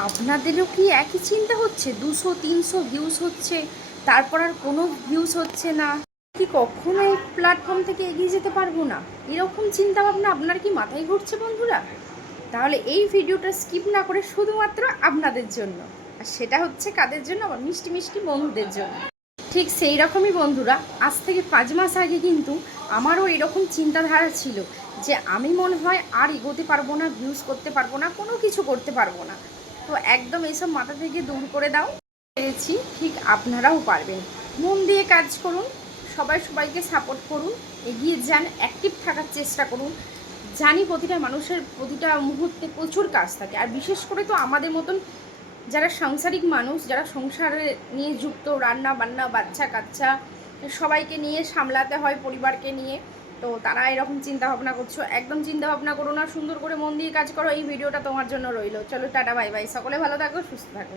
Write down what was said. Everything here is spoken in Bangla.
আপনাদেরও কি একই চিন্তা হচ্ছে? 200-300 ভিউজ হচ্ছে, তারপর আর কোনো ভিউজ হচ্ছে না, কি কখনো এই প্ল্যাটফর্ম থেকে এগিয়ে যেতে পারবো না? এরকম চিন্তা ভাবনা আপনার কি মাথায় ঘুরছে বন্ধুরা? তাহলে এই ভিডিওটা স্কিপ না করে শুধুমাত্র আপনাদের জন্য। আর সেটা হচ্ছে কাদের জন্য? আমার মিষ্টি মিষ্টি বন্ধুদের জন্য। ঠিক সেই রকমই বন্ধুরা, আজ থেকে 5 মাস আগে কিন্তু আমারও এরকম চিন্তাধারা ছিল যে আমি মনে হয় আর এগোতে পারবো না, ভিউজ করতে পারবো না, কোনো কিছু করতে পারবো না। তো একদম এইসব মাথা থেকে দূর করে দাও। পেরেছি, ঠিক আপনারাও পারবেন। মন দিয়ে কাজ করুন, সবাই সবাইকে সাপোর্ট করুন, এগিয়ে যান, অ্যাক্টিভ থাকার চেষ্টা করুন। জানি প্রতিটা মানুষের প্রতিটা মুহূর্তে প্রচুর কাজ থাকে, আর বিশেষ করে তো আমাদের মতন যারা সাংসারিক মানুষ, যারা সংসারে নিয়ে যুক্ত, রান্না বান্না, বাচ্চা কাচ্চা সবাইকে নিয়ে সামলাতে হয়, পরিবারকে নিয়ে। তো তারা এরকম চিন্তা ভাবনা করছো, একদম চিন্তা ভাবনা করো না, সুন্দর করে মন দিয়ে কাজ করো। এই ভিডিওটা তোমার জন্য রইলো। চলো টাটা, বাই বাই, সকলে ভালো থাকো, সুস্থ থাকো।